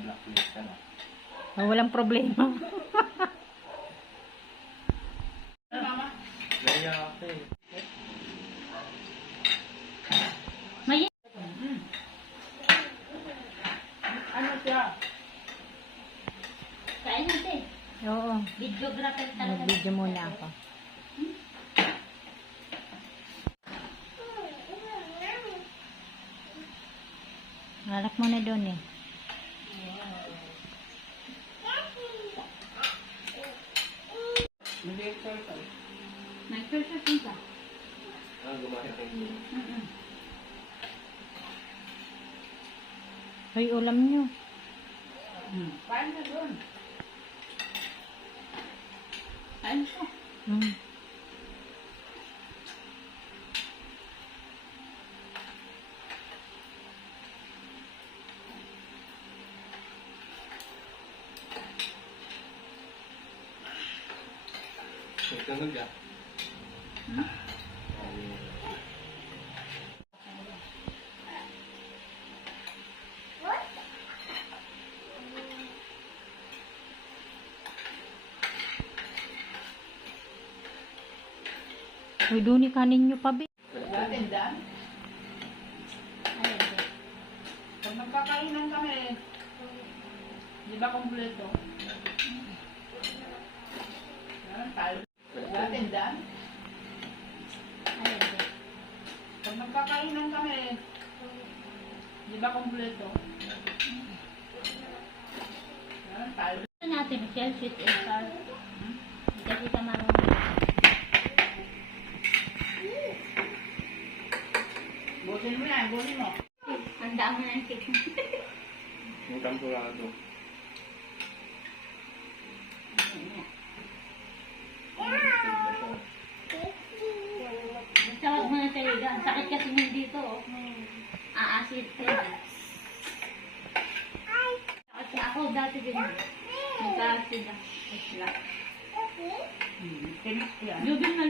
blacklist ka na. Walang problema. Mama? Naya ka eh. May Ano siya? Kain natin. Oo. Videographer talaga. Mag-video muna ako. Halak mo na doon eh. Hindi exercise. May exercise ka. Gumaya kayo. Hoy, ulam nyo. Kain na doon. Kain ka. Hmm. Nagtunog ah. Hoy, doon kanin nyo pa, be. Latindan. Pag magkakainan kami, di ba kumpleto? Tayo. Latindan. Pag magkakainan kami, di ba kumpleto? Tayo. Ito natin, shell sweet and sour. Hindi kasi ka marunong. Busin mo yan, busin mo. Handa mo na yung cake. Yung tampurado. Basta wag mo na tayo dyan. Sakit kasi mo dito. Aasid tayo. Sakit ako dati din. Nagka-acid ako. Tinis ko yan. Lubin na